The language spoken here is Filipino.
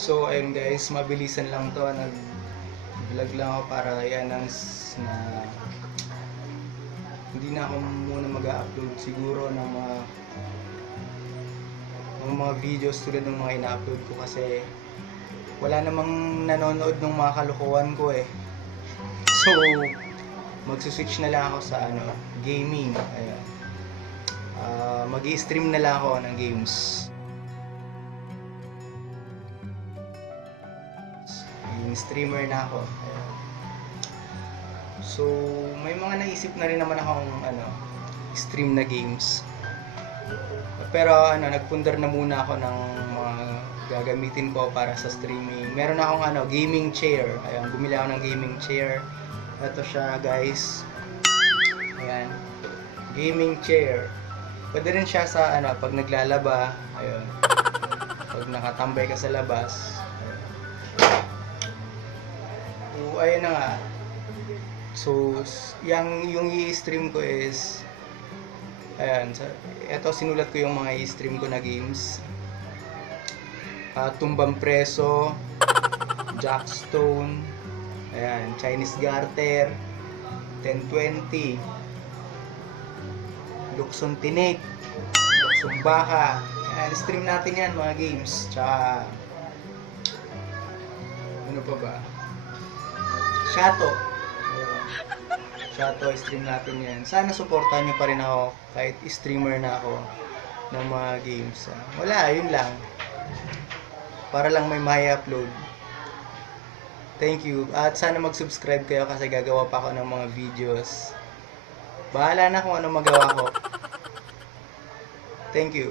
So ayun guys, mabilisan lang to, nag-vlog lang ako para i-announce na hindi na ako muna mag-upload siguro ng mga videos tulad ng mga ina-upload ko kasi wala namang nanonood ng mga kalokohan ko eh. So magsuswitch na lang ako sa gaming. Ayan. Mag-i-stream na lang ako ng games. Yung streamer na ako. Ayan. So may mga naisip na rin naman akong stream na games. Pero nagpundar na muna ako ng mga gagamitin ko para sa streaming. Meron akong gaming chair. Ayan, bumili ako ng gaming chair. Ito siya, guys. Ayan. Gaming chair. Pwede rin siya sa pag naglalaba. Ayun. Pag nakatambay ka sa labas. Ayun. So, ayun na nga. So, yung i-stream ko is ayan, eto sinulat ko yung mga i-stream ko na games. Tumbang Preso, Jackstone, ayan, Chinese Garter, 1020, Luxon Tinik, Luxon Baka. Ayan, stream natin yan mga games. Tsaka ano pa ba? Shato. Shato, stream natin yan. Sana supportahan nyo pa rin ako kahit streamer na ako ng mga games. Wala, yun lang. Para lang may ma-upload. Thank you. At sana mag-subscribe kayo kasi gagawa pa ako ng mga videos. Bahala na kung ano magawa ko. Thank you.